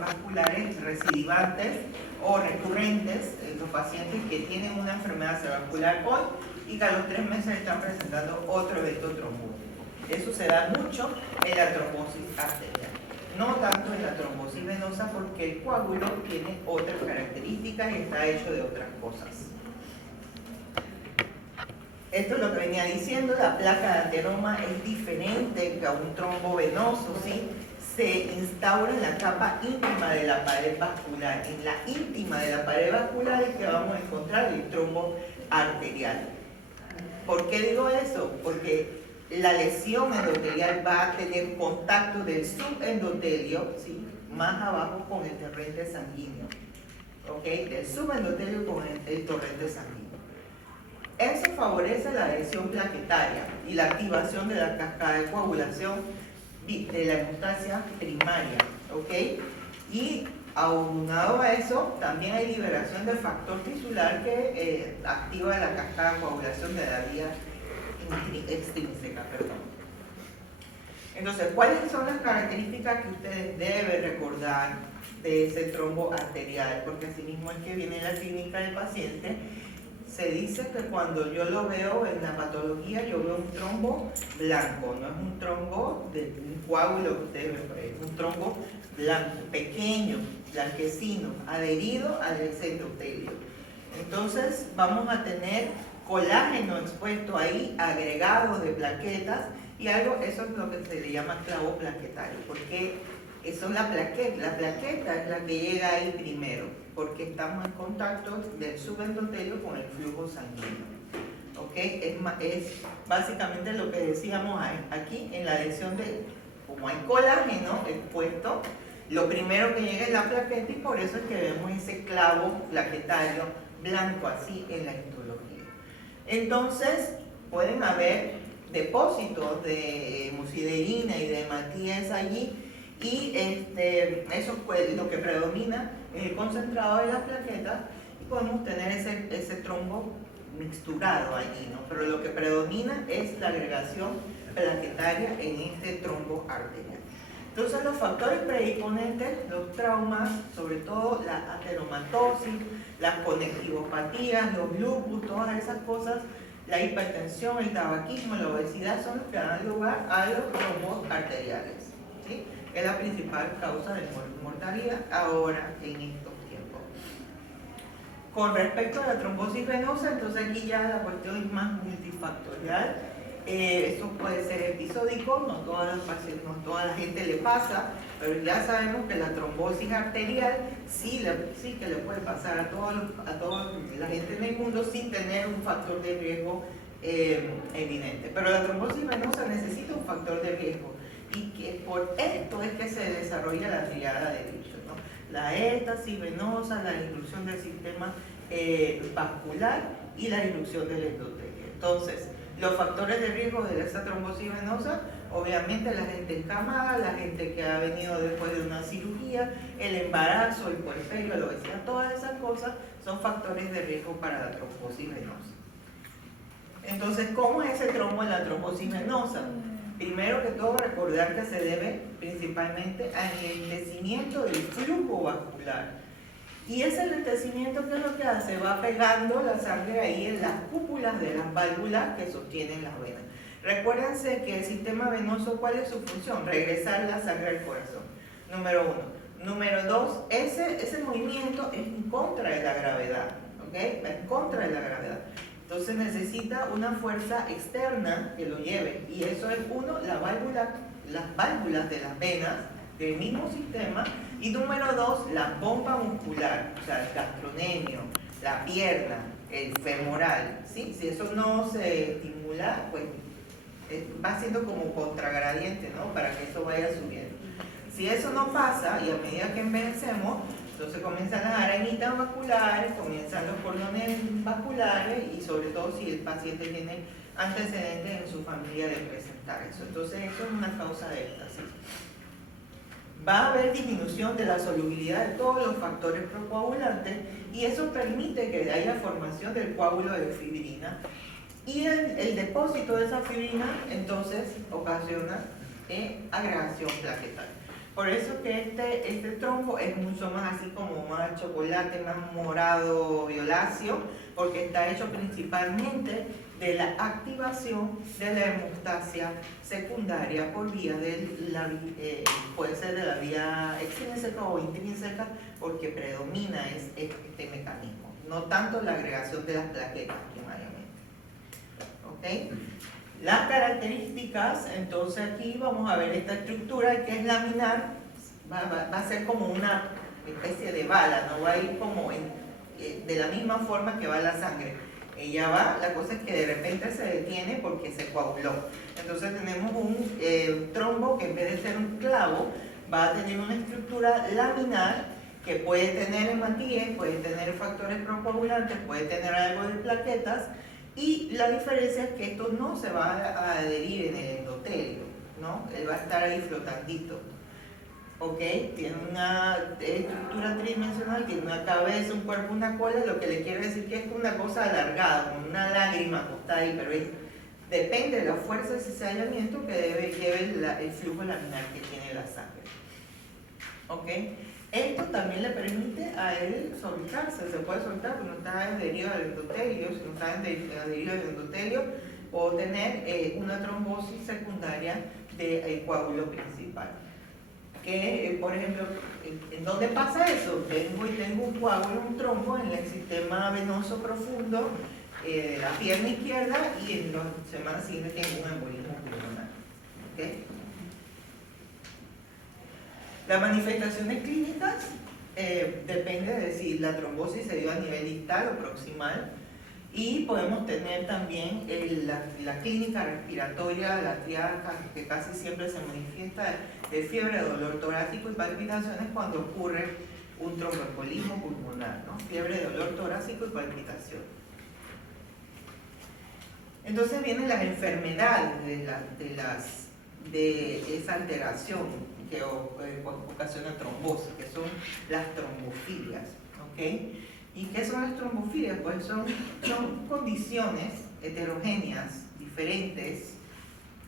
vasculares recidivantes o recurrentes, los pacientes que tienen una enfermedad cerebrovascular hoy y que a los 3 meses están presentando otro evento trombótico. Eso se da mucho en la trombosis arterial, no tanto en la trombosis venosa porque el coágulo tiene otras características y está hecho de otras cosas. Esto es lo que venía diciendo, la placa de ateroma es diferente que a un trombo venoso, ¿sí? Se instaura en la capa íntima de la pared vascular. En la íntima de la pared vascular es que vamos a encontrar el trombo arterial. ¿Por qué digo eso? Porque la lesión endotelial va a tener contacto del subendotelio, ¿sí? Más abajo con el torrente sanguíneo, ¿ok? Del subendotelio con el torrente sanguíneo. Eso favorece la adhesión plaquetaria y la activación de la cascada de coagulación de la hemostasia primaria, ¿ok? Y aunado a eso, también hay liberación del factor tisular que activa la cascada de coagulación de la vía extrínseca, perdón. Entonces, ¿cuáles son las características que ustedes deben recordar de ese trombo arterial? Porque así mismo es que viene la clínica del paciente. Se dice que cuando yo lo veo en la patología, yo veo un trombo blanco, no es un trombo de un coágulo que ustedes ven por ahí, es un trombo blanco, pequeño, blanquecino, adherido al endotelio. Entonces vamos a tener colágeno expuesto ahí, agregados de plaquetas, y eso es lo que se le llama clavo plaquetario, porque eso es la plaqueta es la que llega ahí primero, porque estamos en contacto del subendotelio con el flujo sanguíneo. ¿Ok? Es básicamente lo que decíamos aquí en la lesión de, como hay colágeno expuesto, lo primero que llega es la plaqueta y por eso es que vemos ese clavo plaquetario blanco así en la histología. Entonces, pueden haber depósitos de hemosiderina y de hematíes allí, y eso es lo que predomina es el concentrado de las plaquetas y podemos tener ese trombo mixturado allí, ¿no? Pero lo que predomina es la agregación plaquetaria en este trombo arterial. Entonces los factores predisponentes, los traumas, sobre todo la ateromatosis, las conectivopatías, los lupus, todas esas cosas, la hipertensión, el tabaquismo, la obesidad son los que dan lugar a los trombos arteriales, ¿sí? Es la principal causa de mortalidad ahora en estos tiempos. Con respecto a la trombosis venosa, entonces aquí ya la cuestión es más multifactorial. Eso puede ser episódico, no toda la gente le pasa, pero ya sabemos que la trombosis arterial sí que le puede pasar a toda la gente en el mundo sin tener un factor de riesgo evidente. Pero la trombosis venosa necesita un factor de riesgo. Y que por esto es que se desarrolla la triada de Virchow, ¿no? La éstasis venosa, la disminución del sistema vascular y la disminución del endotelio. Entonces, los factores de riesgo de esa trombosis venosa, obviamente la gente encamada, la gente que ha venido después de una cirugía, el embarazo, el puerperio, la obesidad, todas esas cosas son factores de riesgo para la trombosis venosa. Entonces, ¿cómo es ese trombo en la trombosis venosa? Primero que todo, recordar que se debe principalmente al enlentecimiento del flujo vascular. Y ese enlentecimiento, ¿qué es lo que hace? Va pegando la sangre ahí en las cúpulas de las válvulas que sostienen las venas. Recuérdense que el sistema venoso, ¿cuál es su función? Regresar la sangre al corazón. Número 1. Número 2, ese movimiento es en contra de la gravedad, ¿ok? En contra de la gravedad. Entonces necesita una fuerza externa que lo lleve, y eso es las válvulas de las venas del mismo sistema, y número 2, la pompa muscular, o sea, el gastrocnemio, la pierna, el femoral, ¿sí? Si eso no se estimula, pues va siendo como contragradiente, ¿no? Para que eso vaya subiendo. Si eso no pasa, y a medida que envejecemos, entonces comienzan las arañitas vasculares, comienzan los cordones vasculares, y sobre todo si el paciente tiene antecedentes en su familia de presentar eso. Entonces eso es una causa de éxtasis. Va a haber disminución de la solubilidad de todos los factores procoagulantes, y eso permite que haya formación del coágulo de fibrina, y el depósito de esa fibrina entonces ocasiona agregación plaquetaria. Por eso que este trombo es mucho más así como más chocolate, más morado, violáceo, porque está hecho principalmente de la activación de la hemostasia secundaria por vía puede ser de la vía extrínseca o intrínseca, porque predomina este mecanismo, no tanto la agregación de las plaquetas primariamente. ¿Ok? Las características, entonces aquí vamos a ver esta estructura que es laminar, va a ser como una especie de bala, no va a ir como de la misma forma que va la sangre. Ella va, la cosa es que de repente se detiene porque se coaguló. Entonces tenemos un trombo que en vez de ser un clavo, va a tener una estructura laminar que puede tener hematíes, puede tener factores procoagulantes, puede tener algo de plaquetas, y la diferencia es que esto no se va a adherir en el endotelio, ¿no? Él va a estar ahí flotandito. ¿Ok? Tiene una estructura tridimensional, tiene una cabeza, un cuerpo, una cola, lo que le quiere decir que es una cosa alargada, como una lágrima acostada ahí, pero depende de la fuerza de cizallamiento que lleve el flujo laminar que tiene la sangre. ¿Ok? Esto también le permite a él soltarse, se puede soltar cuando está adherido al endotelio. Si no está adherido al endotelio, puedo tener una trombosis secundaria del coágulo principal. Que, por ejemplo, ¿en dónde pasa eso? Tengo un coágulo, un trombo en el sistema venoso profundo de la pierna izquierda, y en las semanas siguientes tengo un embolismo pulmonar. ¿Okay? Las manifestaciones clínicas depende de si la trombosis se dio a nivel distal o proximal, y podemos tener también la clínica respiratoria, la triada que casi siempre se manifiesta de fiebre, dolor torácico y palpitaciones cuando ocurre un tromboembolismo pulmonar, ¿no? Fiebre, dolor torácico y palpitación. Entonces vienen las enfermedades de esa alteración que ocasiona trombosis, que son las trombofilias. ¿Ok? ¿Y qué son las trombofilias? Pues son condiciones heterogéneas, diferentes,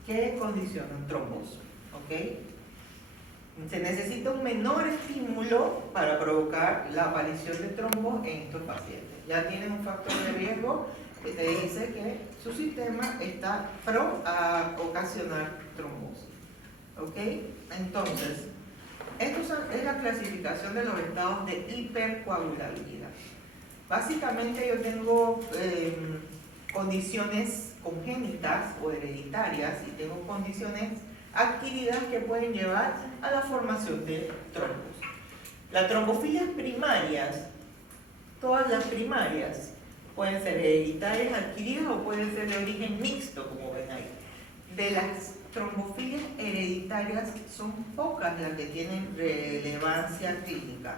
que condicionan trombos. ¿Ok? Se necesita un menor estímulo para provocar la aparición de trombos en estos pacientes. Ya tienen un factor de riesgo que te dice que su sistema está pro a ocasionar trombosis. ¿Ok? Entonces, esto es la clasificación de los estados de hipercoagulabilidad. Básicamente yo tengo condiciones congénitas o hereditarias, y tengo condiciones adquiridas que pueden llevar a la formación de trombos. Las trombofilias primarias, todas las primarias, pueden ser hereditarias, adquiridas, o pueden ser de origen mixto, como ven ahí. De las trombofilias hereditarias son pocas las que tienen relevancia clínica.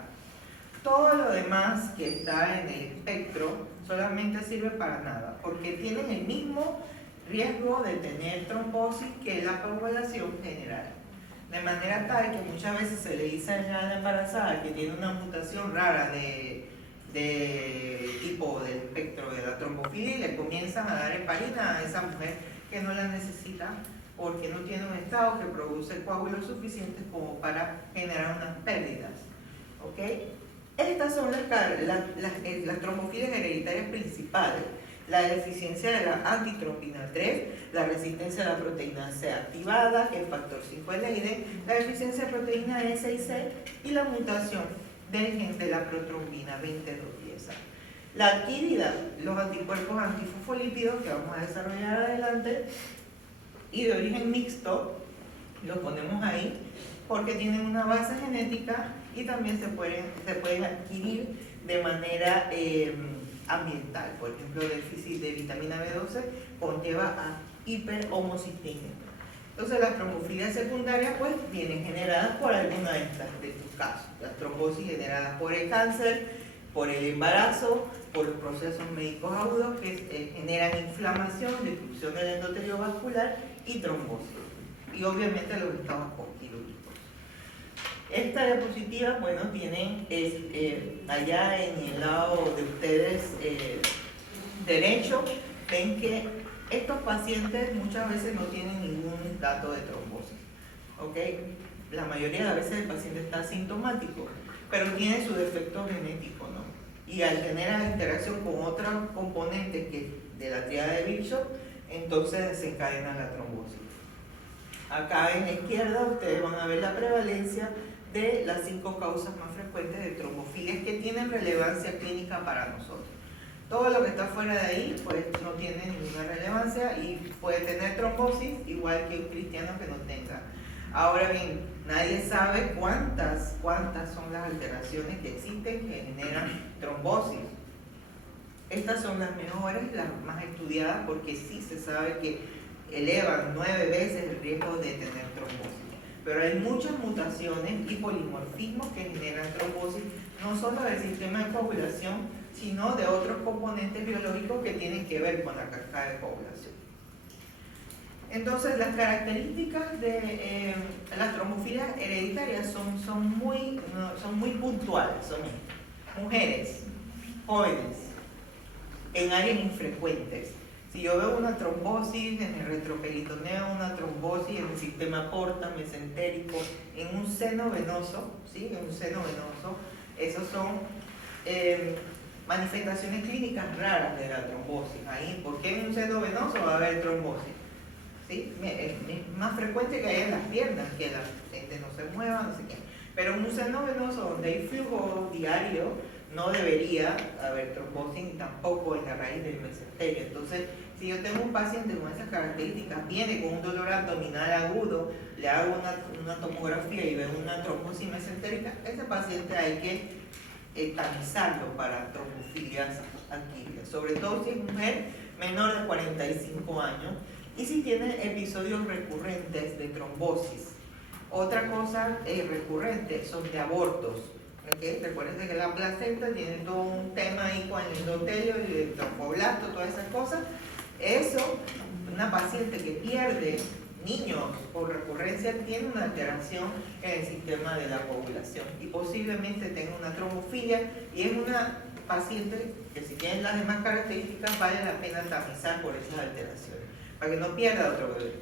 Todo lo demás que está en el espectro solamente sirve para nada, porque tienen el mismo riesgo de tener trombosis que la coagulación general. De manera tal que muchas veces se le dice a la embarazada que tiene una mutación rara de tipo del espectro de la trombofilia, y le comienzan a dar heparina a esa mujer que no la necesita, porque no tiene un estado que produce coágulos suficientes como para generar unas pérdidas. ¿Ok? Estas son las trombofilias hereditarias principales: la deficiencia de la antitrombina 3, la resistencia a la proteína C activada, que es factor 5 de Leiden, la deficiencia de proteína S y C, y la mutación del gen de la protrombina 2210A. La adquirida, los anticuerpos antifosfolípidos, que vamos a desarrollar adelante, y de origen mixto, los ponemos ahí porque tienen una base genética y también se pueden adquirir de manera ambiental. Por ejemplo, el déficit de vitamina B12 conlleva a hiperhomocisteína. Entonces, las trombofilias secundarias pues vienen generadas por alguna de estos casos. Las trombosis generadas por el cáncer, por el embarazo, por los procesos médicos agudos que generan inflamación, destrucción del endotelio vascular y trombosis. Y obviamente los estados postquirúrgicos. Esta diapositiva, bueno, tienen allá en el lado de ustedes derecho, ven que estos pacientes muchas veces no tienen ningún dato de trombosis. ¿Ok? la mayoría de las veces el paciente está asintomático, pero tiene su defecto genético, ¿no? Y al tener la interacción con otros componentes que de la tríada de Bishop, entonces desencadena la trombosis. Acá en la izquierda ustedes van a ver la prevalencia de las 5 causas más frecuentes de trombofilias que tienen relevancia clínica para nosotros. Todo lo que está fuera de ahí pues no tiene ninguna relevancia y puede tener trombosis igual que un cristiano que no tenga. Ahora bien, nadie sabe cuántas son las alteraciones que existen que generan trombosis. Estas son las mejores, las más estudiadas, porque sí se sabe que elevan 9 veces el riesgo de tener trombosis. Pero hay muchas mutaciones y polimorfismos que generan trombosis, no solo del sistema de coagulación, sino de otros componentes biológicos que tienen que ver con la cascada de coagulación. Entonces, las características de las trombofilias hereditarias son muy puntuales. Son mujeres, jóvenes, en áreas infrecuentes. Si yo veo una trombosis en el retroperitoneo, una trombosis en el sistema porta, mesentérico, en un seno venoso, ¿sí? En un seno venoso, esos son manifestaciones clínicas raras de la trombosis. Ahí, ¿por qué en un seno venoso va a haber trombosis? ¿Sí? Es más frecuente que haya en las piernas, que la gente no se mueva, no sé qué. Pero en un seno venoso donde hay flujo diario, no debería haber trombosis ni tampoco en la raíz del mesenterio. Entonces, si yo tengo un paciente con esas características, viene con un dolor abdominal agudo, le hago una tomografía y veo una trombosis mesentérica, ese paciente hay que tamizarlo para trombofilias adquiridas, sobre todo si es mujer menor de 45 años y si tiene episodios recurrentes de trombosis. Otra cosa recurrente son de abortos. ¿Okay? Recuerden que la placenta tiene todo un tema ahí con el endotelio y el tromboblasto, todas esas cosas. Eso, una paciente que pierde niños por recurrencia tiene una alteración en el sistema de la coagulación y posiblemente tenga una trombofilia, y es una paciente que si tiene las demás características vale la pena tamizar por esas alteraciones para que no pierda otro bebé.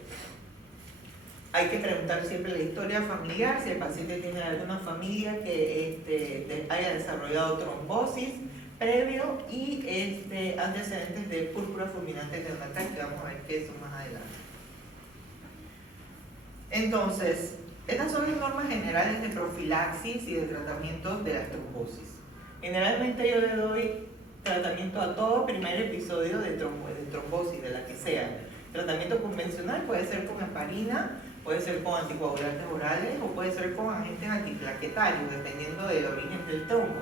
Hay que preguntar siempre la historia familiar, si el paciente tiene alguna familia que haya desarrollado trombosis previo y antecedentes de púrpura fulminante neonatal, que vamos a ver que eso más adelante. Entonces, estas son las normas generales de profilaxis y de tratamiento de las trombosis. Generalmente yo le doy tratamiento a todo primer episodio de trombosis, de la que sea. Tratamiento convencional puede ser con heparina, puede ser con anticoagulantes orales o puede ser con agentes antiplaquetarios, dependiendo del origen del trombo.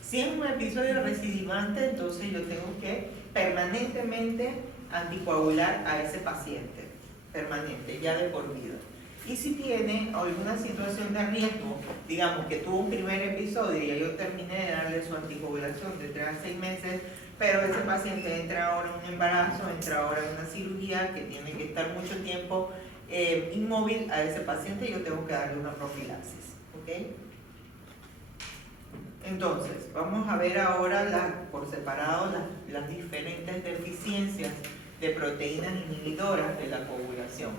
Si es un episodio recidivante, entonces yo tengo que permanentemente anticoagular a ese paciente, permanente, ya de por vida. Y si tiene alguna situación de riesgo, digamos que tuvo un primer episodio y ya yo terminé de darle su anticoagulación de 3 a 6 meses, pero ese paciente entra ahora en un embarazo, entra ahora en una cirugía que tiene que estar mucho tiempo inmóvil, a ese paciente yo tengo que darle una profilaxis. ¿Okay? Entonces, vamos a ver ahora por separado las diferentes deficiencias de proteínas inhibidoras de la coagulación.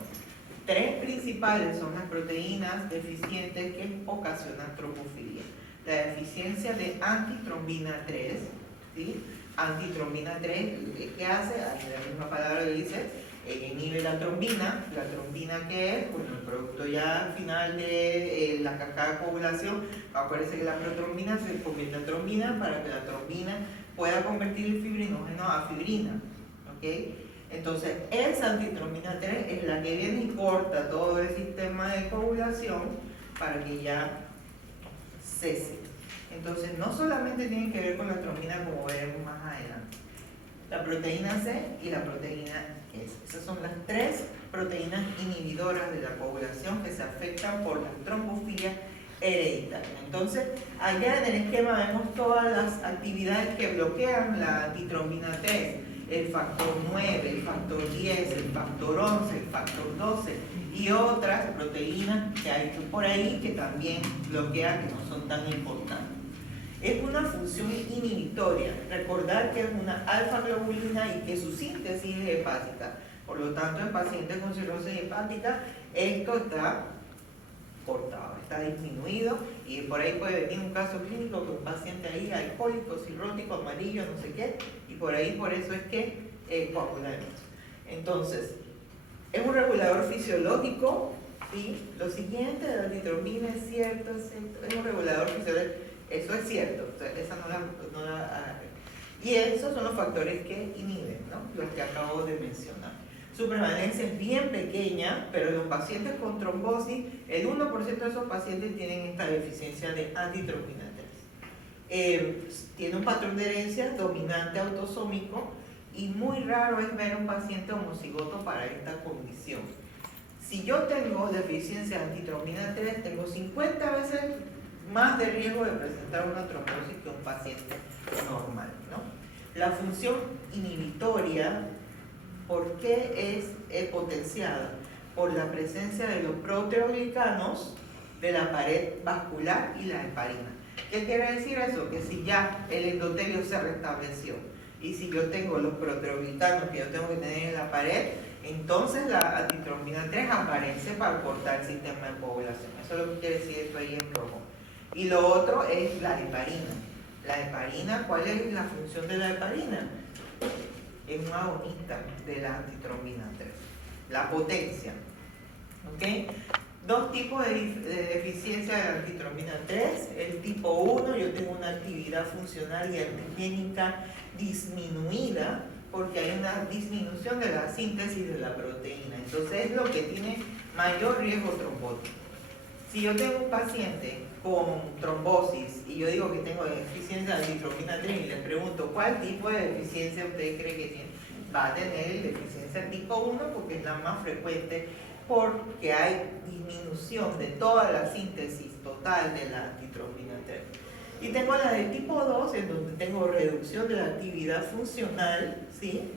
3 principales son las proteínas deficientes que ocasionan trombofilia. La deficiencia de antitrombina 3, ¿sí? Antitrombina 3, ¿qué hace? La misma palabra le dice, inhibe la trombina. ¿La trombina qué es? Bueno, el producto ya final de la cascada de coagulación. Acuérdense que la protrombina se convierte en trombina para que la trombina pueda convertir el fibrinógeno a fibrina. ¿Okay? Entonces, esa antitrombina 3 es la que viene y corta todo el sistema de coagulación para que ya cese. Entonces, no solamente tiene que ver con la trombina, como veremos más adelante. La proteína C y la proteína S. Esas son las 3 proteínas inhibidoras de la coagulación que se afectan por las trombofilias hereditarias. Entonces, allá en el esquema vemos todas las actividades que bloquean la antitrombina 3. El factor 9, el factor 10, el factor 11, el factor 12 y otras proteínas que hay por ahí que también bloquean, que no son tan importantes. Es una función inhibitoria. Recordar que es una alfa-globulina y que su síntesis es hepática. Por lo tanto, en pacientes con cirrosis hepática, esto está cortado, está disminuido, y por ahí puede venir un caso clínico que un paciente ahí alcohólico, cirrótico, amarillo, no sé qué, y por ahí por eso es que coagulamos. Entonces, es un regulador fisiológico, y lo siguiente de la antitrombina es cierto, es un regulador fisiológico, eso es cierto, esa no la y esos son los factores que inhiben, ¿no? Los que acabo de mencionar. Su prevalencia es bien pequeña, pero los pacientes con trombosis, el 1% de esos pacientes tienen esta deficiencia de antitrombina 3. Tiene un patrón de herencia dominante autosómico y muy raro es ver un paciente homocigoto para esta condición. Si yo tengo deficiencia de antitrombina 3, tengo 50 veces más de riesgo de presentar una trombosis que un paciente normal, ¿no? La función inhibitoria, ¿por qué es potenciada? Por la presencia de los proteoglicanos de la pared vascular y la heparina. ¿Qué quiere decir eso? Que si ya el endotelio se restableció y si yo tengo los proteoglicanos que yo tengo que tener en la pared, entonces la antitrombina 3 aparece para cortar el sistema de coagulación. Eso es lo que quiere decir esto ahí en rojo. Y lo otro es la heparina. La heparina, ¿cuál es la función de la heparina? Es un agonista de la antitrombina 3. La potencia. ¿Ok? Dos tipos de deficiencia de la antitrombina 3. El tipo 1, yo tengo una actividad funcional y antigénica disminuida porque hay una disminución de la síntesis de la proteína. Entonces es lo que tiene mayor riesgo trombótico. Si yo tengo un paciente con trombosis y yo digo que tengo deficiencia de antitrombina 3 y le pregunto ¿cuál tipo de deficiencia usted cree que tiene? Va a tener deficiencia tipo 1 porque es la más frecuente, porque hay disminución de toda la síntesis total de la antitrombina 3. Y tengo la de tipo 2, en donde tengo reducción de la actividad funcional, ¿sí?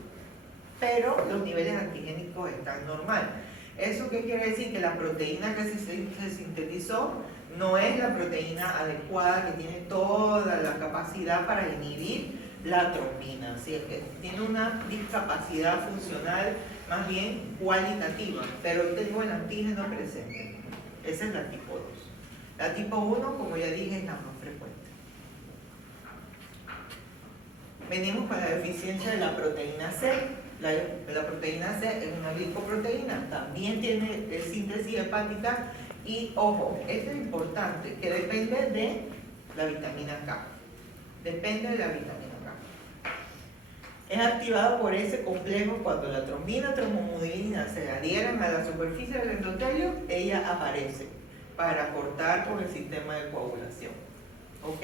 Pero los niveles antigénicos están normal. ¿Eso qué quiere decir? Que la proteína que se sintetizó no es la proteína adecuada que tiene toda la capacidad para inhibir la trombina, ¿sí? Que tiene una discapacidad funcional más bien cualitativa, pero tengo el antígeno presente. Esa es la tipo 2. La tipo 1, como ya dije, es la más frecuente. Venimos con la deficiencia de la proteína C. La proteína C es una glicoproteína, también tiene síntesis hepática y, ojo, esto es importante, que depende de la vitamina K. Depende de la vitamina K. Es activado por ese complejo cuando la trombina, trombomudina se adhieren a la superficie del endotelio, ella aparece para cortar con el sistema de coagulación. ¿Ok?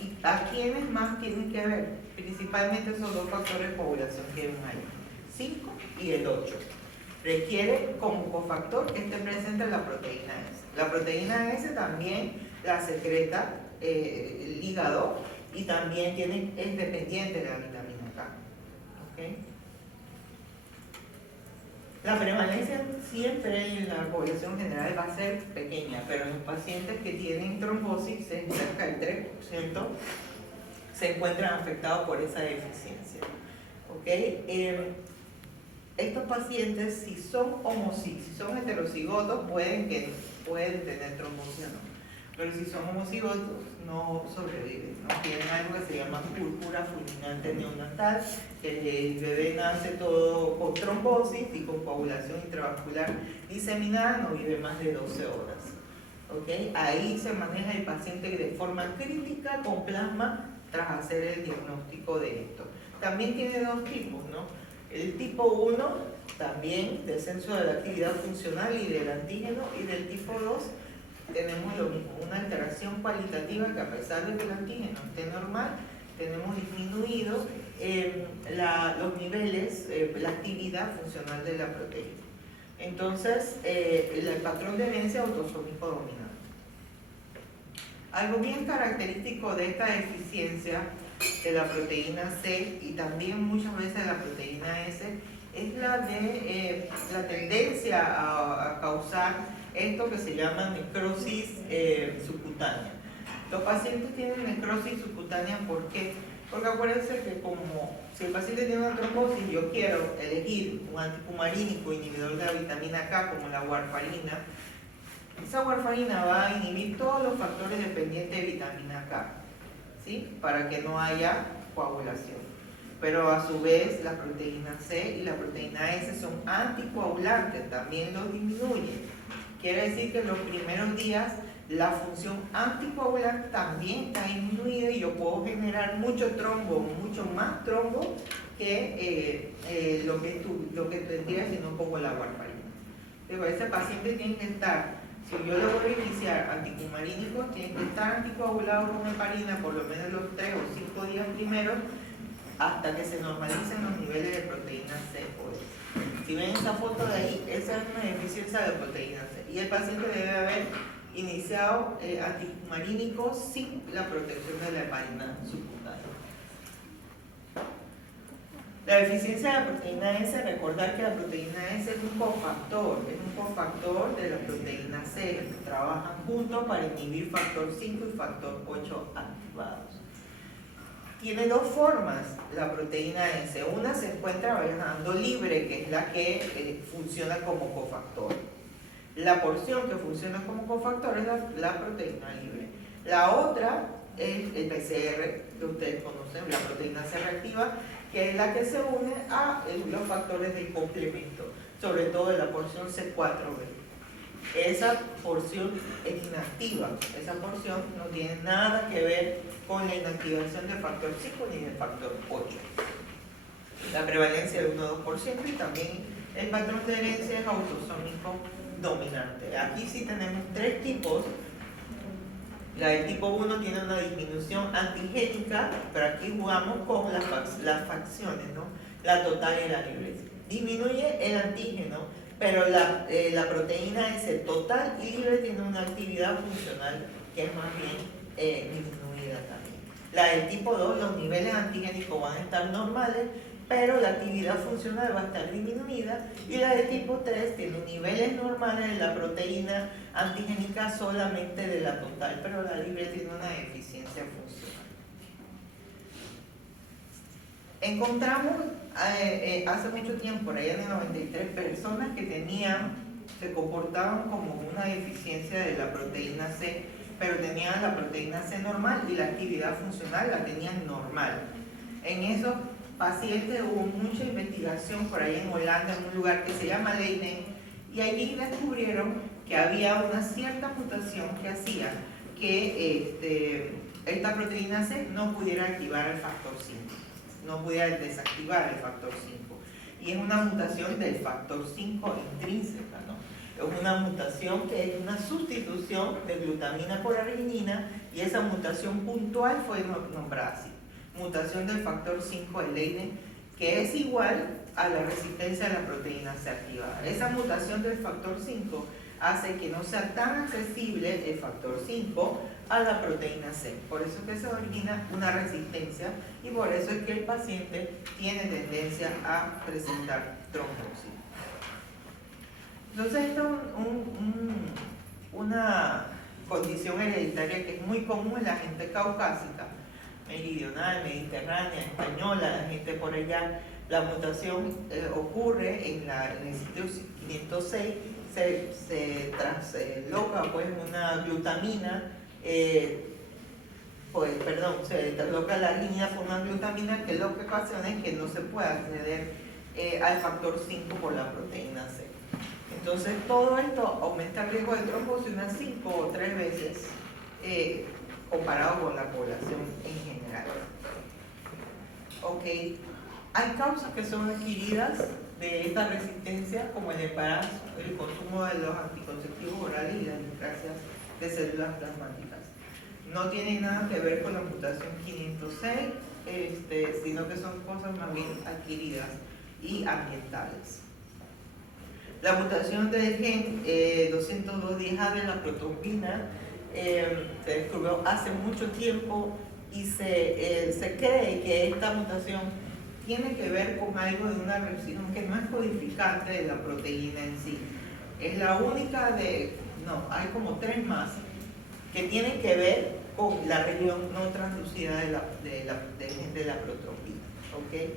¿Y a quiénes más tienen que ver? Principalmente esos dos factores de coagulación que ven ahí, 5 y el 8. Requiere como cofactor que esté presente la proteína S. La proteína S también la secreta el hígado y también es dependiente de la vitamina K. ¿Okay? La prevalencia siempre en la población general va a ser pequeña, pero en los pacientes que tienen trombosis, cerca del 3%, se encuentran afectados por esa deficiencia. ¿Okay? Estos pacientes, si son heterocigotos, pueden tener trombosis o no. Pero si son homocigotos, no sobreviven, ¿no? Tienen algo que se llama púrpura fulminante neonatal, que el bebé nace todo con trombosis y con coagulación intravascular diseminada, no vive más de 12 horas. ¿Okay? Ahí se maneja el paciente de forma crítica con plasma tras hacer el diagnóstico de esto. También tiene dos tipos, ¿no? El tipo 1, también descenso de la actividad funcional y del antígeno, y del tipo 2, tenemos lo mismo, una alteración cualitativa que a pesar de que el antígeno esté normal, tenemos disminuido los niveles, la actividad funcional de la proteína. Entonces, el patrón de herencia autosómico dominante. Algo bien característico de esta deficiencia de la proteína C y también muchas veces de la proteína S es la tendencia a causar esto que se llama necrosis subcutánea. Los pacientes tienen necrosis subcutánea, ¿por qué? Porque acuérdense que como si el paciente tiene una trombosis, yo quiero elegir un anticumarínico inhibidor de la vitamina K como la warfarina. Esa warfarina va a inhibir todos los factores dependientes de vitamina K, ¿sí? Para que no haya coagulación. Pero a su vez la proteína C y la proteína S son anticoagulantes, también los disminuyen. Quiere decir que en los primeros días la función anticoagulante también está disminuida y yo puedo generar mucho trombo, mucho más trombo que lo que tendría si no pongo la warfarina. Pero ese paciente tiene que estar, si yo le voy a iniciar anticumarínicos, tiene que estar anticoagulado con heparina por lo menos los 3 o 5 días primeros hasta que se normalicen los niveles de proteína C o S. Si ven esa foto de ahí, esa es una deficiencia de proteína C y el paciente debe haber iniciado anticumarínicos sin la protección de la heparina subcutánea. La deficiencia de la proteína S, recordar que la proteína S es un cofactor de la proteína C, trabajan juntos para inhibir factor 5 y factor 8 activados. Tiene dos formas la proteína S. Una se encuentra viajando libre, que es la que funciona como cofactor. La porción que funciona como cofactor es la proteína libre. La otra es el PCR, que ustedes conocen, la proteína C reactiva, que es la que se une a los factores de complemento, sobre todo de la porción C4b. Esa porción es inactiva, esa porción no tiene nada que ver con la inactivación del factor 5 ni del factor 8. La prevalencia del 1-2% y también el patrón de herencia es autosómico dominante. Aquí sí tenemos tres tipos. La del tipo 1 tiene una disminución antigénica, pero aquí jugamos con las facciones, ¿no? La total y la libre. Disminuye el antígeno, pero la proteína S total y libre tiene una actividad funcional que es más bien disminuida también. La del tipo 2, los niveles antigénicos van a estar normales, pero la actividad funcional va a estar disminuida, y la de tipo 3 tiene niveles normales de la proteína antigénica solamente de la total, pero la libre tiene una deficiencia funcional. Encontramos hace mucho tiempo, por allá en el 93, personas que se comportaban como una deficiencia de la proteína C, pero tenían la proteína C normal y la actividad funcional la tenían normal. En esos pacientes hubo mucha investigación por ahí en Holanda, en un lugar que se llama Leiden, y allí descubrieron que había una cierta mutación que hacía que esta proteína C no pudiera activar el factor 5, no pudiera desactivar el factor 5. Y es una mutación del factor 5 intrínseca, ¿no? Es una mutación que es una sustitución de glutamina por arginina, y esa mutación puntual fue nombrada así. Mutación del factor 5 de Leiden, que es igual a la resistencia de la proteína C activada. Esa mutación del factor 5 hace que no sea tan accesible el factor 5 a la proteína C. Por eso es que se origina una resistencia, y por eso es que el paciente tiene tendencia a presentar trombosis. Entonces, esto es una condición hereditaria que es muy común en la gente caucásica, meridional, mediterránea, española, la gente por allá. La mutación ocurre en el sitio 506, se trasloca pues una glutamina, se trasloca la arginina por una glutamina, que lo que ocasiona es que no se pueda acceder al factor 5 por la proteína C. Entonces todo esto aumenta el riesgo de trombosis unas 5 o 3 veces comparado con la población en general. Ok, hay causas que son adquiridas de esta resistencia, como el embarazo, el consumo de los anticonceptivos orales y las displasias de células plasmáticas. No tiene nada que ver con la mutación 506, sino que son cosas más bien adquiridas y ambientales. La mutación del gen 20210A de la protrombina se descubrió hace mucho tiempo, y se cree que esta mutación tiene que ver con algo de una reacción que no es codificante de la proteína en sí. Es la única hay como 3 más que tienen que ver con la región no translucida de la protrombina. ¿Okay?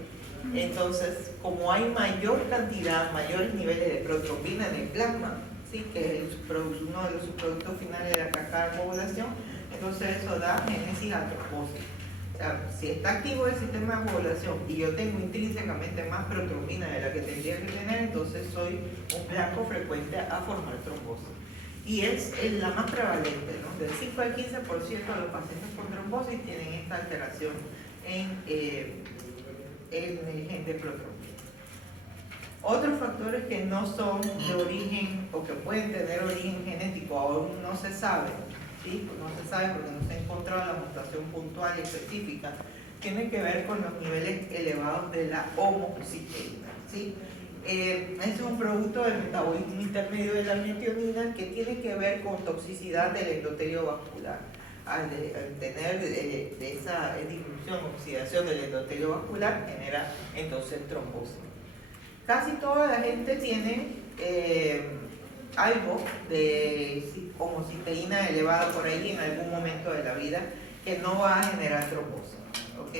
Entonces, como hay mayor cantidad, mayores niveles de protrombina en el plasma, ¿sí? Que es uno de los subproductos finales de la cascada de coagulación. Entonces eso da génesis a trombosis. O sea, si está activo el sistema de coagulación y yo tengo intrínsecamente más protrombina de la que tendría que tener, entonces soy un blanco frecuente a formar trombosis. Y es la más prevalente, ¿no? Del 5 al 15% de los pacientes con trombosis tienen esta alteración en el gen de protrombina. Otros factores que no son de origen o que pueden tener origen genético aún no se sabe, ¿sí? No se sabe porque no se ha encontrado la mutación puntual y específica, tienen que ver con los niveles elevados de la homocisteína, ¿sí? Es un producto del metabolismo intermedio de la metionina que tiene que ver con toxicidad del endotelio vascular. Al tener esa disminución, oxidación del endotelio vascular, genera entonces trombosis. Casi toda la gente tiene algo de homocisteína elevada por ahí en algún momento de la vida que no va a generar trombosis, ¿ok?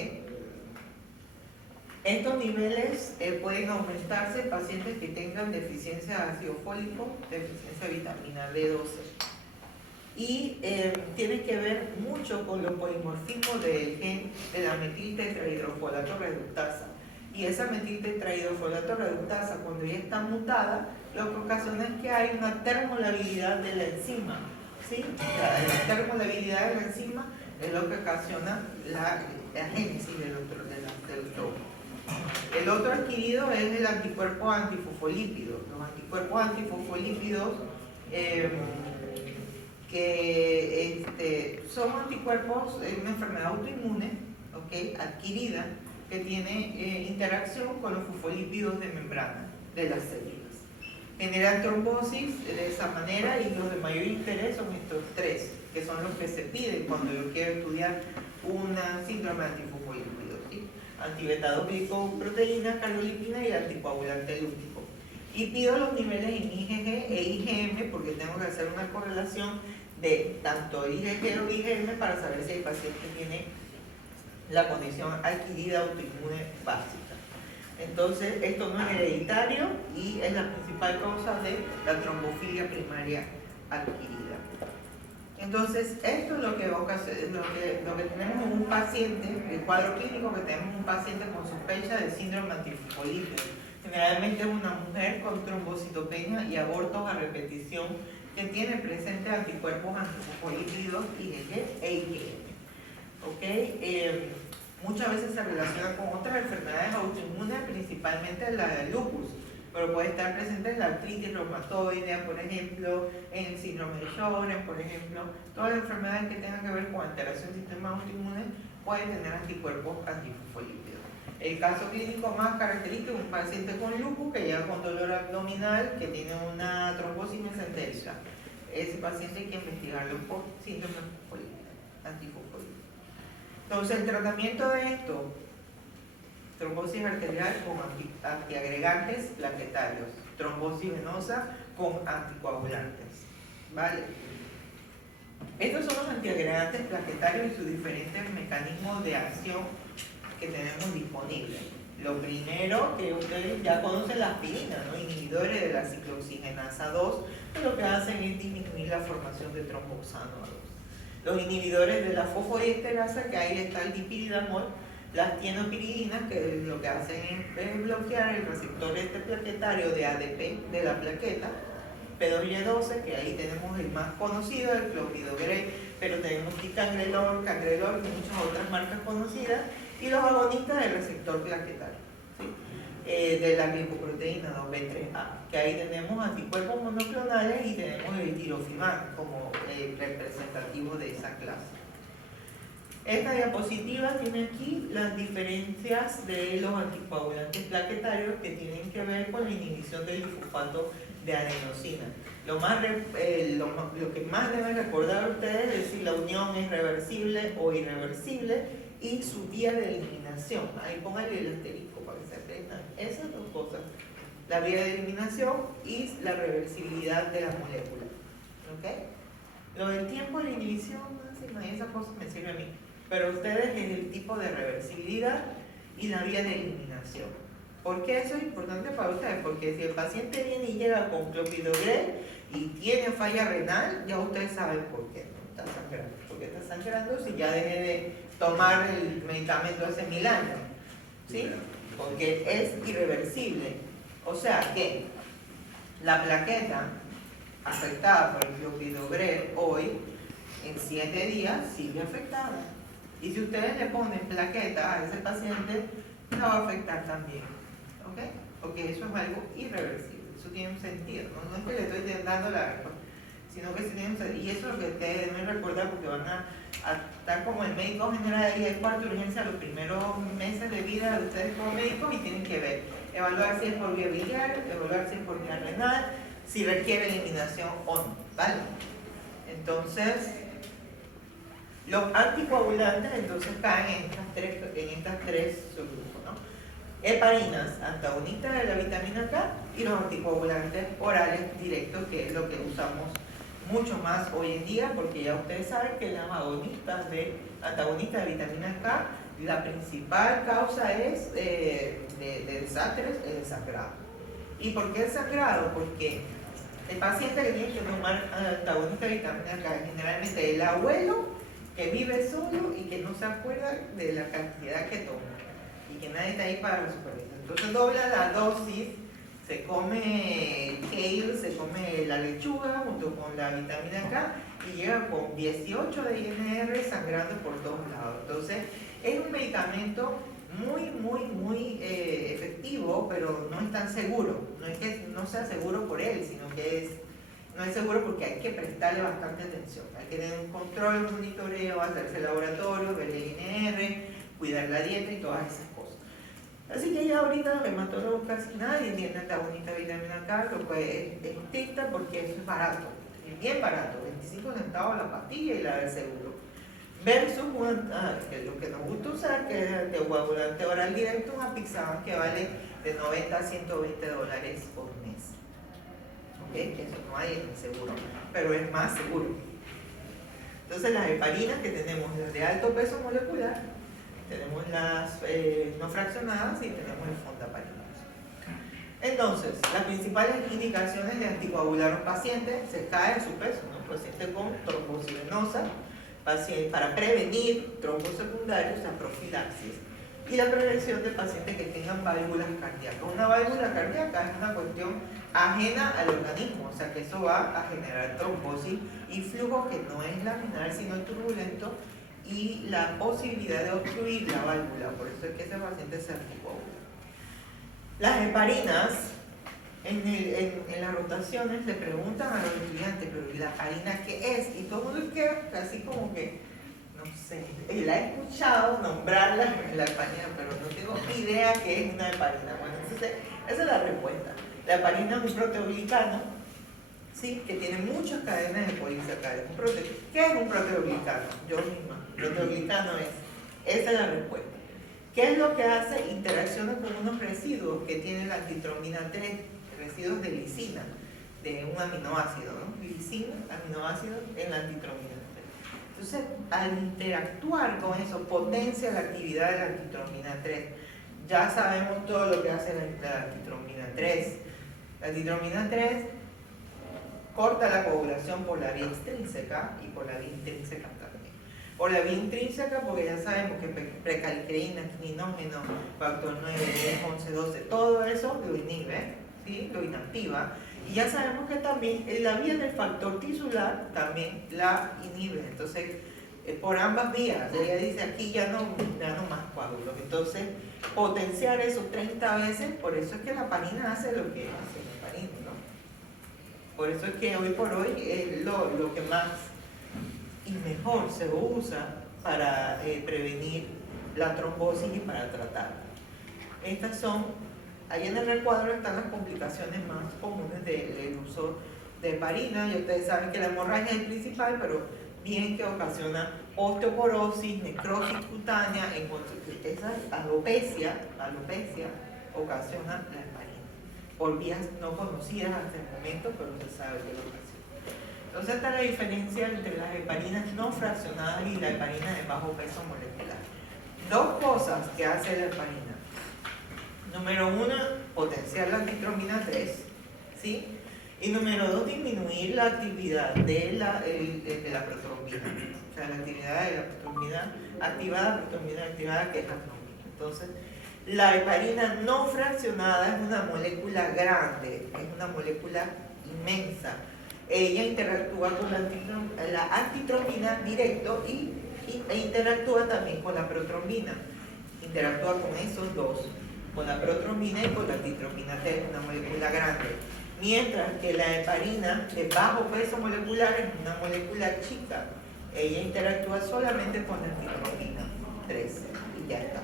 Estos niveles pueden aumentarse en pacientes que tengan deficiencia de ácido fólico, deficiencia de vitamina B12. Y tiene que ver mucho con los polimorfismos del gen de la metiltetrahidrofolato reductasa. Y esa metiltetrahidrofolato reductasa, cuando ya está mutada, lo que ocasiona es que hay una termolabilidad de la enzima, ¿sí? La termolabilidad de la enzima es lo que ocasiona la génesis del trombo. El otro adquirido es el anticuerpo antifosfolípido. Los anticuerpos antifosfolípidos que son anticuerpos en una enfermedad autoinmune, ¿okay? Adquirida, que tiene interacción con los fosfolípidos de membrana de las células. Generan trombosis de esa manera y los de mayor interés son estos tres, que son los que se piden cuando yo quiero estudiar una síndrome antifosfolípido, ¿sí? Antibeta-2-glicoproteína, cardiolipina y anticoagulante lúpico. Y pido los niveles en IgG e IgM porque tengo que hacer una correlación de tanto IgG o IgM para saber si el paciente tiene la condición adquirida autoinmune básica. Entonces, esto no es hereditario y es la principal causa de la trombofilia primaria adquirida. Entonces, esto es lo que tenemos en un paciente, el cuadro clínico que tenemos un paciente con sospecha de síndrome antifosfolípido. Generalmente es una mujer con trombocitopenia y abortos a repetición que tiene presentes anticuerpos antifosfolípidos IgG e IgM. ¿Okay? Muchas veces se relaciona con otras enfermedades autoinmunes, principalmente la del lupus, pero puede estar presente en la artritis reumatoide, por ejemplo, en el síndrome de Sjögren, por ejemplo. Todas las enfermedades que tengan que ver con alteración del sistema autoinmune pueden tener anticuerpos antifosfolípidos. El caso clínico más característico es un paciente con lupus que llega con dolor abdominal, que tiene una trombosis mesenterica. Ese paciente hay que investigarlo por síndrome antifosfolípico. Entonces, el tratamiento de esto, trombosis arterial con antiagregantes plaquetarios, trombosis venosa con anticoagulantes, ¿vale? Estos son los antiagregantes plaquetarios y sus diferentes mecanismos de acción que tenemos disponibles. Lo primero que ustedes ya conocen, la aspirina, ¿no? Inhibidores de la ciclooxigenasa 2, que lo que hacen es disminuir la formación de tromboxano 2. Los inhibidores de la fosfodiesterasa, que ahí está el dipiridamol, las tienopiridinas, que lo que hacen es bloquear el receptor plaquetario de ADP de la plaqueta, P2Y12, que ahí tenemos el más conocido, el clopidogrel, pero tenemos ticagrelor, cagrelor y muchas otras marcas conocidas, y los agonistas del receptor plaquetario, ¿sí? De la glicoproteína 2B3A, que ahí tenemos anticuerpos monoclonales y tenemos el tirofimab como representativo de esa clase. Esta diapositiva tiene aquí las diferencias de los anticoagulantes plaquetarios que tienen que ver con la inhibición del fosfato de adenosina. Lo que más deben recordar ustedes es si la unión es reversible o irreversible y su vía de eliminación. Ahí pónganle el asterisco para que se aprendan esas dos cosas: la vía de eliminación y la reversibilidad de la molécula. ¿Okay? Lo del tiempo de inhibición, no, esa cosa me sirve a mí, pero ustedes es el tipo de reversibilidad y la vía de eliminación. ¿Por qué eso es importante para ustedes? Porque si el paciente viene y llega con clopidogrel y tiene falla renal, ya ustedes saben por qué no está sangrando. ¿Por qué está sangrando si ya dejé de tomar el medicamento hace 1000 años? ¿Sí? Porque es irreversible. O sea que la plaqueta afectada por el clopidogrel hoy, en 7 días, sigue afectada. Y si ustedes le ponen plaqueta a ese paciente, la va a afectar también. ¿Ok? Porque eso es algo irreversible. Eso tiene un sentido. No es que le estoy dando la respuesta, sino que sí tiene un sentido. Y eso es lo que ustedes deben recordar, porque van a estar como el médico general ahí de cuarta urgencia los primeros meses de vida de ustedes como médicos y tienen que ver, evaluar si es por vía biliar, evaluar si es por vía renal, si requiere eliminación o no, ¿vale? Entonces, los anticoagulantes entonces caen en estas tres subgrupos, ¿no? Heparinas, antagonistas de la vitamina K, y los anticoagulantes orales directos, que es lo que usamos mucho más hoy en día, porque ya ustedes saben que las antagonistas de vitamina K, la principal causa es de desastres, el sangrado. ¿Y por qué el sangrado? Porque el paciente que tiene que tomar antagonista de vitamina K es generalmente el abuelo que vive solo y que no se acuerda de la cantidad que toma y que nadie está ahí para supervisar. Entonces dobla la dosis, se come kale, se come la lechuga junto con la vitamina K y llega con 18 de INR sangrando por todos lados. Entonces es un medicamento muy efectivo, pero no es tan seguro. No es que no sea seguro por él, sino que no es seguro porque hay que prestarle bastante atención. Hay que tener un control, un monitoreo, hacerse laboratorio, ver el INR, cuidar la dieta y todas esas cosas. Así que ya ahorita los hematólogos casi nadie tiene antagonista de vitamina K, lo cual es estricta porque eso es barato, es bien barato, 25 centavos la pastilla y la del seguro. Versus lo que nos gusta usar, que es el anticoagulante oral directo, un apixaban que vale de 90 a 120 dólares por mes. ¿Okay? Eso no hay en el seguro, pero es más seguro. Entonces las heparinas que tenemos, las de alto peso molecular, tenemos las no fraccionadas y tenemos el fondaparinux. Entonces, las principales indicaciones de anticoagular a un paciente, se cae su peso, ¿no? Un paciente con trombosis venosa, para prevenir trombos secundarios, la profilaxis, y la prevención de pacientes que tengan válvulas cardíacas. Una válvula cardíaca es una cuestión ajena al organismo, o sea que eso va a generar trombosis y flujo que no es laminar sino turbulento y la posibilidad de obstruir la válvula, por eso es que ese paciente se anticoagula. Las heparinas, en las rotaciones le preguntan a los estudiantes, pero ¿y la heparina qué es? Y todo el mundo queda así como que, no sé, la he escuchado nombrarla en la heparina, pero no tengo idea qué es una heparina. Bueno, entonces esa es la respuesta. La heparina es un proteoglicano, ¿sí? Que tiene muchas cadenas de polisacáridos. ¿Qué es un proteoglicano? Yo misma, proteoglicano esa es la respuesta. ¿Qué es lo que hace? Interacciona con unos residuos que tienen la antitromina 3, residuos de lisina, de un aminoácido, ¿no? Lisina, aminoácido en la antitromina 3. Entonces, al interactuar con eso, potencia la actividad de la antitromina 3. Ya sabemos todo lo que hace la antitromina 3. La antitromina 3 corta la coagulación por la vía extrínseca y por la vía intrínseca también. Por la vía intrínseca, porque ya sabemos que precalcreína, quinógeno, factor 9, 10, 11, 12, todo eso lo inhibe, ¿sí? Lo inactiva. Y ya sabemos que también en la vía del factor tisular también la inhibe. Entonces, por ambas vías, ella dice aquí ya no más coágulos. Entonces, potenciar eso 30 veces, por eso es que la heparina hace lo que hace la heparina, ¿no? Por eso es que hoy por hoy es lo que más y mejor se usa para prevenir la trombosis y para tratarla. Estas son, ahí en el recuadro están las complicaciones más comunes del uso de heparina, y ustedes saben que la hemorragia es principal, pero bien que ocasiona osteoporosis, necrosis cutánea, esa alopecia ocasiona la heparina, por vías no conocidas hasta el momento, pero se sabe que lo ocasiona. Entonces está la diferencia entre las heparinas no fraccionadas y la heparina de bajo peso molecular. Dos cosas que hace la heparina. Número uno, potenciar la antitromina 3, ¿sí? Y número 2, disminuir la actividad de la protrombina. O sea, la actividad de la protrombina activada, que es la trombina. Entonces, la heparina no fraccionada es una molécula grande, es una molécula inmensa. Ella interactúa con la antitrombina directo e interactúa también con la protrombina. Interactúa con esos dos, con la protrombina y con la antitrombina T, es una molécula grande. Mientras que la heparina de bajo peso molecular es una molécula chica. Ella interactúa solamente con la antitrombina 3 y ya está.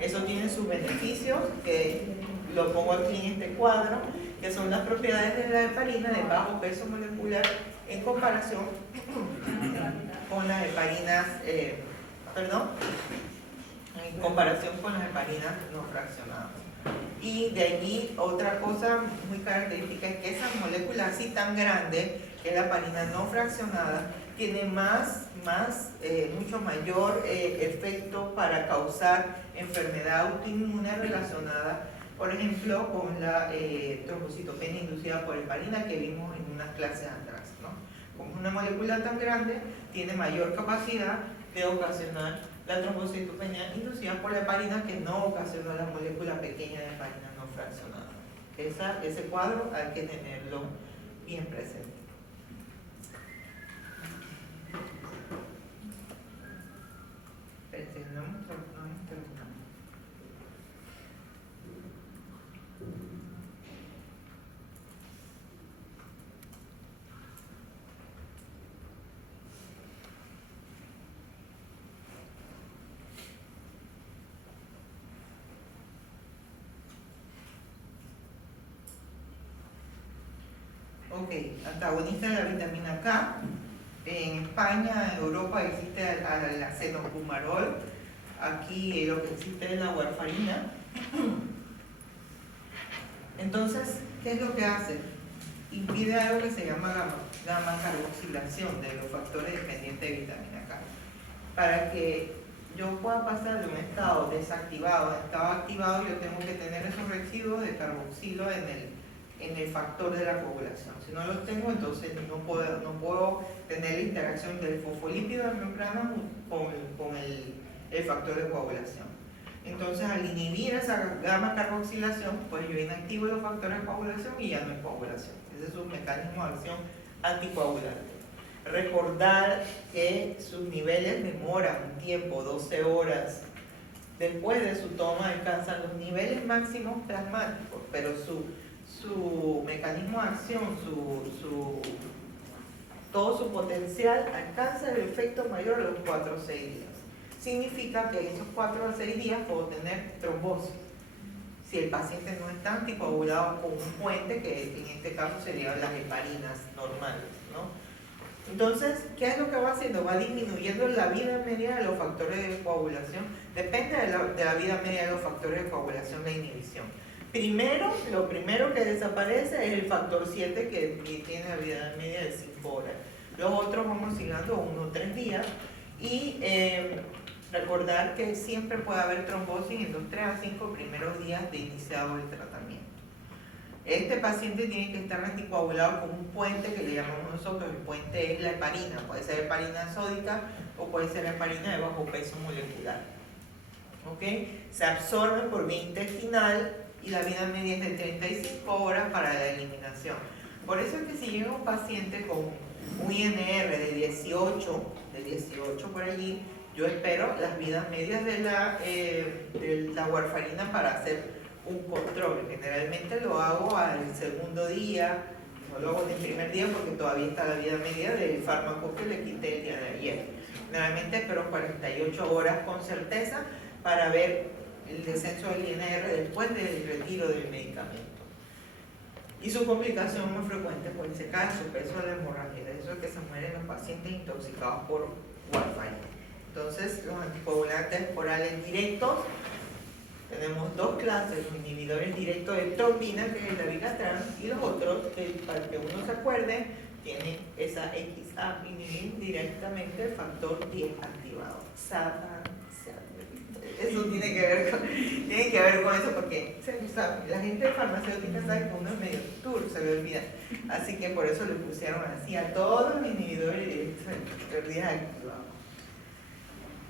Eso tiene sus beneficios, que lo pongo aquí en este cuadro, que son las propiedades de la heparina de bajo peso molecular en comparación con las heparinas, en comparación con las heparinas no fraccionadas. Y de allí otra cosa muy característica es que esas moléculas así tan grandes, que es la heparina no fraccionada, tiene mucho mayor efecto para causar enfermedad autoinmune relacionada, por ejemplo, con la trombocitopenia inducida por heparina que vimos en unas clases atrás, ¿no? Como es una molécula tan grande, tiene mayor capacidad de ocasionar la trombocitopenia inducida por la heparina que no ocasiona la molécula pequeña de heparina no fraccionada. Ese cuadro hay que tenerlo bien presente. Ok, antagonista de la vitamina K. En España, en Europa existe el acenocumarol. Aquí lo que existe es la warfarina. Entonces, ¿qué es lo que hace? Impide algo que se llama gamma carboxilación de los factores dependientes de vitamina K. Para que yo pueda pasar de un estado desactivado a un estado activado, yo tengo que tener esos residuos de carboxilo en el factor de la coagulación. Si no los tengo, entonces no puedo tener la interacción del fosfolípido de membrana con el factor de coagulación. Entonces, al inhibir esa gamma carboxilación, pues yo inactivo los factores de coagulación y ya no hay coagulación. Ese es un mecanismo de acción anticoagulante. Recordar que sus niveles demoran un tiempo, 12 horas. Después de su toma alcanzan los niveles máximos plasmáticos, pero su mecanismo de acción, todo su potencial alcanza el efecto mayor a los 4 o 6 días. Significa que en esos 4 a 6 días puedo tener trombosis. Si el paciente no está anticoagulado con un puente, que en este caso serían las heparinas normales, ¿no? Entonces, ¿qué es lo que va haciendo? Va disminuyendo la vida media de los factores de coagulación. Depende de la vida media de los factores de coagulación, la inhibición. Lo primero que desaparece es el factor 7, que tiene la vida media de 5 horas. Los otros vamos oscilando 1 o 3 días. Y recordar que siempre puede haber trombosis en los 3 a 5 primeros días de iniciado el tratamiento. Este paciente tiene que estar anticoagulado con un puente que le llamamos nosotros. El puente es la heparina. Puede ser heparina sódica o puede ser heparina de bajo peso molecular. ¿Okay? Se absorbe por vía intestinal y la vida media es de 35 horas para la eliminación. Por eso es que si llega un paciente con un INR de 18 por allí, yo espero las vidas medias de la warfarina para hacer un control. Generalmente lo hago al segundo día, no lo hago en el primer día porque todavía está la vida media del fármaco que le quité el día de ayer. Generalmente espero 48 horas con certeza para ver el descenso del INR después del retiro del medicamento. Y su complicación más frecuente pues se cae su peso de la hemorragia. De eso es que se mueren los pacientes intoxicados por warfarina. Entonces, los anticoagulantes orales directos, tenemos 2 clases, los inhibidores directos de trombina, que es la Vigatran, y los otros, para que uno se acuerde, tienen esa XA, inhibir directamente el factor 10 activado. Eso tiene que ver con eso, porque la gente farmacéutica sabe que uno es medio tour, se le olvida. Así que por eso le pusieron así a todos los inhibidores de pérdidas activadas.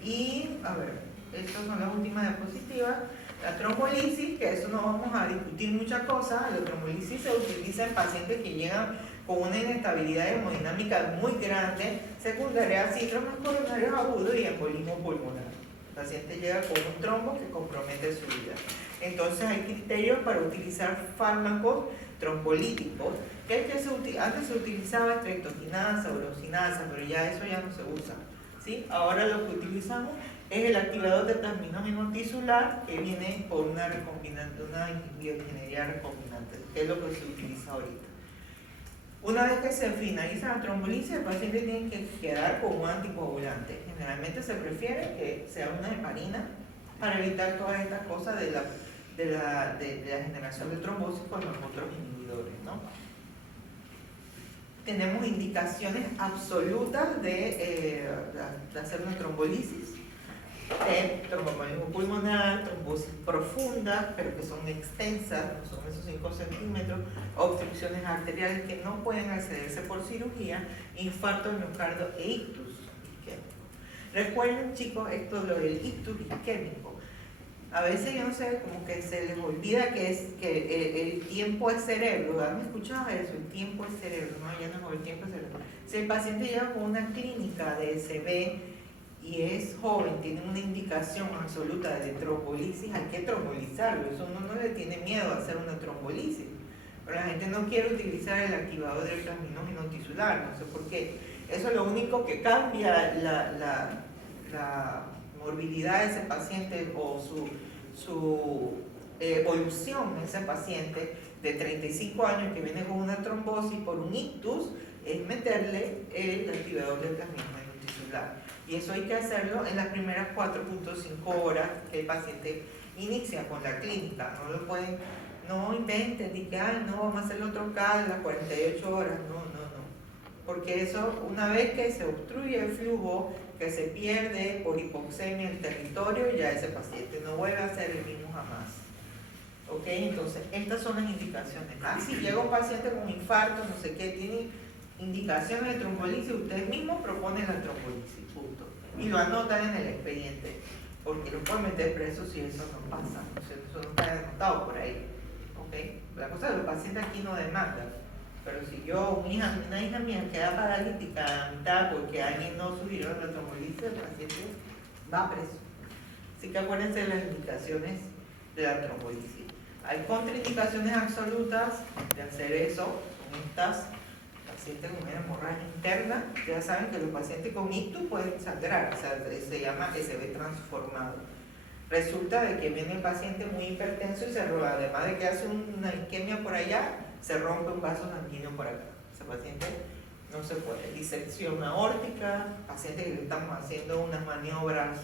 Y, a ver, estas son las últimas diapositivas. La trombolisis, que eso no vamos a discutir muchas cosas. La trombolisis se utiliza en pacientes que llegan con una inestabilidad hemodinámica muy grande, secundaria a síndromes coronarios agudos y embolismo pulmonar. El paciente llega con un trombo que compromete su vida. Entonces hay criterios para utilizar fármacos trombolíticos, antes se utilizaba estreptokinasa, urosinasa, pero ya eso ya no se usa, ¿sí? Ahora lo que utilizamos es el activador de plasminógeno tisular, que viene por una recombinante, una bioingeniería recombinante, que es lo que se utiliza ahorita. Una vez que se finaliza la trombolisis, el paciente tiene que quedar con un anticoagulante. Generalmente se prefiere que sea una heparina para evitar todas estas cosas de la generación de trombosis con los otros inhibidores, ¿no? Tenemos indicaciones absolutas de hacer una trombolisis, tromboembolismo pulmonar, trombosis profunda, pero que son extensas, no son esos 5 centímetros, obstrucciones arteriales que no pueden accederse por cirugía, infarto del miocardio e ictus isquémico. Recuerden, chicos, esto lo del ictus isquémico. A veces yo no sé, como que se les olvida que el tiempo es cerebro. ¿Han escuchado eso? El tiempo es cerebro, ¿no? Ya no es el tiempo es cerebro. Si el paciente llega con una clínica de SB y es joven, tiene una indicación absoluta de trombolisis, hay que trombolizarlo. Eso uno no le tiene miedo a hacer una trombolisis. Pero la gente no quiere utilizar el activador del plasminógeno tisular, no sé por qué. Eso es lo único que cambia la morbilidad de ese paciente o su evolución en ese paciente de 35 años que viene con una trombosis por un ictus, es meterle el activador del plasminógeno tisular. Y eso hay que hacerlo en las primeras 4.5 horas que el paciente inicia con la clínica. No lo pueden, no inventen, ni que no, vamos a hacer otro CAD en las 48 horas. No. Porque eso, una vez que se obstruye el flujo, que se pierde por hipoxemia el territorio, ya ese paciente no vuelve a ser el mismo jamás. ¿Ok? Entonces, estas son las indicaciones. Si llega un paciente con infarto, no sé qué, tiene indicaciones de trombolisis, ustedes mismos proponen la trombolisis, punto. Y lo anotan en el expediente, porque lo pueden meter preso si eso no pasa, eso no está anotado por ahí. ¿Ok? La cosa es que los pacientes aquí no demandan. Pero si una hija mía queda paralítica a la mitad porque alguien no sugirió la trombolisis, el paciente va preso. Así que acuérdense de las indicaciones de la trombolisis. Hay contraindicaciones absolutas de hacer eso, son estas pacientes con una hemorragia interna. Ya saben que los pacientes con ictus pueden sangrar, o sea, se llama SB transformado. Resulta de que viene el paciente muy hipertenso y se roba, además de que hace una isquemia por allá, se rompe un vaso sanguíneo por acá. Ese paciente no se puede. Disección aórtica, paciente que le estamos haciendo unas maniobras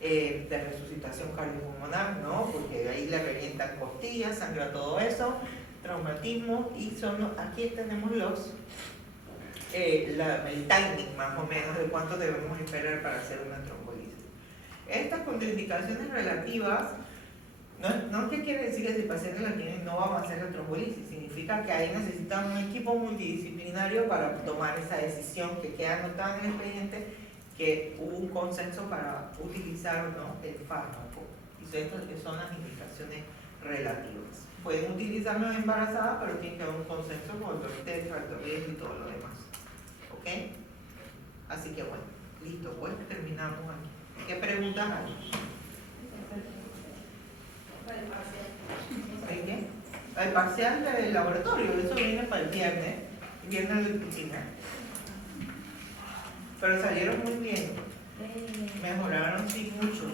de resucitación cardiopulmonar, ¿no? Porque ahí le revientan costillas, sangra todo eso, traumatismo, y aquí tenemos el timing más o menos de cuánto debemos esperar para hacer una trombolisis. Estas contraindicaciones relativas no es que quiere decir que si el paciente la tiene no vamos a hacer la trombolisis, significa que ahí necesitamos un equipo multidisciplinario para tomar esa decisión, que queda anotada en el expediente que hubo un consenso para utilizar o no el fármaco. Y estas son las indicaciones relativas. Pueden utilizarlo en embarazadas, pero tiene que haber un consenso con el obstetra, y todo lo demás. ¿Ok? Así que bueno, listo, pues terminamos aquí. ¿Qué preguntas hay? ¿Hay qué? El parcial del laboratorio, eso viene para el viernes de piscina. Pero salieron muy bien, mejoraron sí mucho.